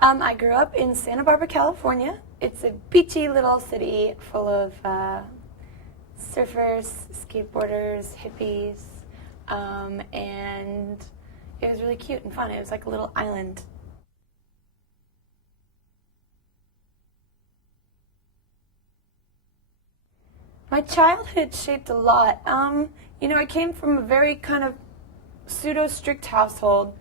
I grew up in Santa Barbara, California. It's a beachy little city full of surfers, skateboarders, hippies, and it was really cute and fun. It was like a little island. My childhood shaped a lot. I came from a very kind of pseudo-strict household.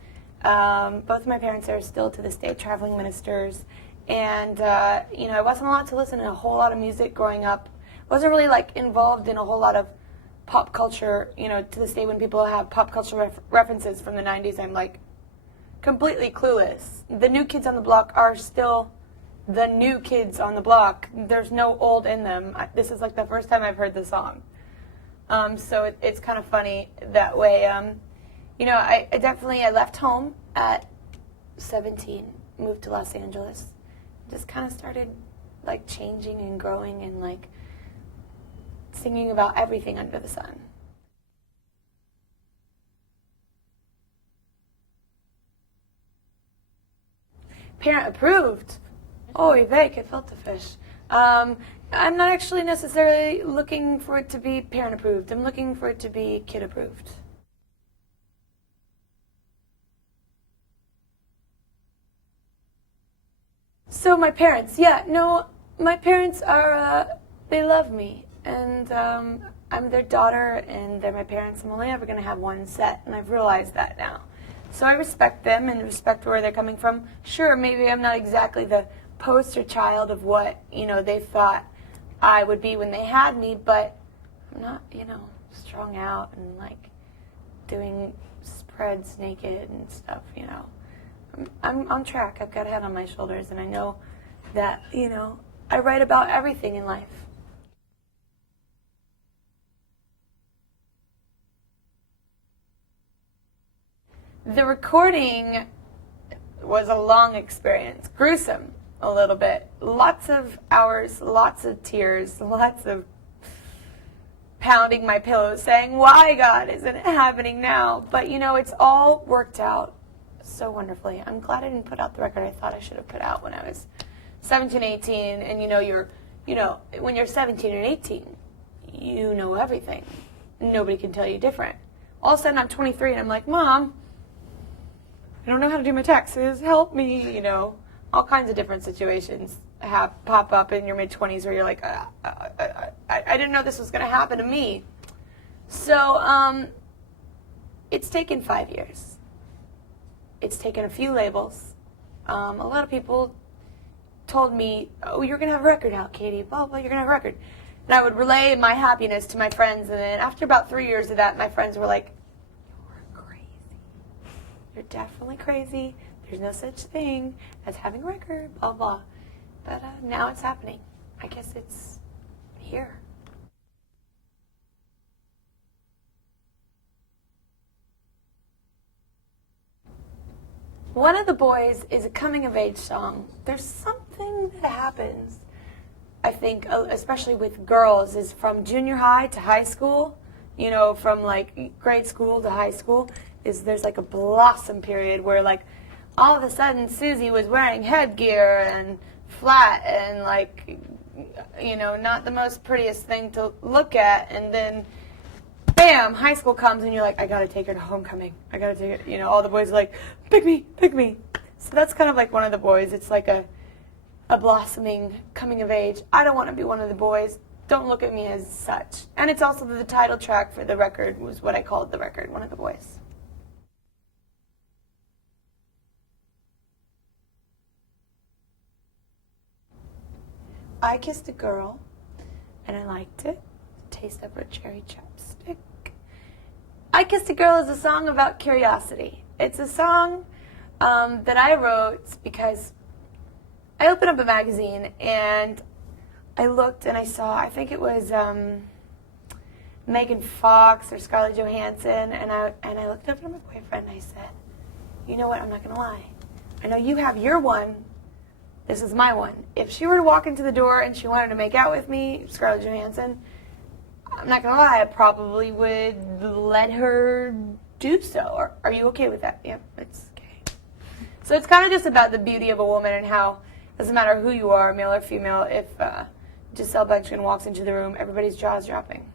Both of my parents are still to this day traveling ministers. And, I wasn't allowed to listen to a whole lot of music growing up. Wasn't really, involved in a whole lot of pop culture. To this day when people have pop culture references from the 90s, I'm, completely clueless. The new kids on the block are still the new kids on the block. There's no old in them. This is, the first time I've heard the song. So it's kind of funny that way. I left home at 17, moved to Los Angeles, just kind of started changing and growing and singing about everything under the sun. Parent approved. Oy vey, que filter fish. I'm not actually necessarily looking for it to be parent approved. I'm looking for it to be kid approved. So my parents, my parents are, they love me, and I'm their daughter, and they're my parents. I'm only ever going to have one set, and I've realized that now. So I respect them and respect where they're coming from. Sure, maybe I'm not exactly the poster child of what, they thought I would be when they had me, but I'm not, strung out and, doing spreads naked and stuff, I'm on track. I've got a head on my shoulders, and I know that, I write about everything in life. The recording was a long experience, gruesome a little bit. Lots of hours, lots of tears, lots of pounding my pillow saying, why, God, isn't it happening now? But, it's all worked out so wonderfully. I'm glad I didn't put out the record I thought I should have put out when I was 17, 18, and when you're 17 and 18, you know everything. Nobody can tell you different. All of a sudden I'm 23 and I'm like, Mom, I don't know how to do my taxes, help me, all kinds of different situations pop up in your mid-20s where you're like, I didn't know this was going to happen to me. So it's taken 5 years. It's taken a few labels. A lot of people told me, oh, you're going to have a record out, Katie, blah, blah, you're going to have a record. And I would relay my happiness to my friends, and then after about 3 years of that, my friends were like, you're crazy. You're definitely crazy. There's no such thing as having a record, blah, blah. But now it's happening. I guess it's here. One of the boys is a coming-of-age song. There's something that happens, I think, especially with girls, is from junior high to high school, from grade school to high school, there's a blossom period where all of a sudden Susie was wearing headgear and flat and not the most prettiest thing to look at, and then bam, high school comes and you're like, I gotta take her to homecoming. I gotta take her, all the boys are like, pick me, pick me. So that's kind of like one of the boys. It's like a blossoming coming of age. I don't want to be one of the boys. Don't look at me as such. And it's also the title track for the record was what I called the record, One of the Boys. I kissed a girl, and I liked it. Taste of her cherry chapstick. I Kissed a Girl is a song about curiosity. It's a song that I wrote because I opened up a magazine, and I looked and I saw, I think it was Megan Fox or Scarlett Johansson, and I looked up at my boyfriend and I said, you know what, I'm not going to lie. I know you have your one. This is my one. If she were to walk into the door and she wanted to make out with me, Scarlett Johansson, I'm not going to lie, I probably would let her do so. Are you okay with that? Yep, it's okay. So it's kind of just about the beauty of a woman and how it doesn't matter who you are, male or female, if Giselle Bündchen walks into the room, everybody's jaws dropping.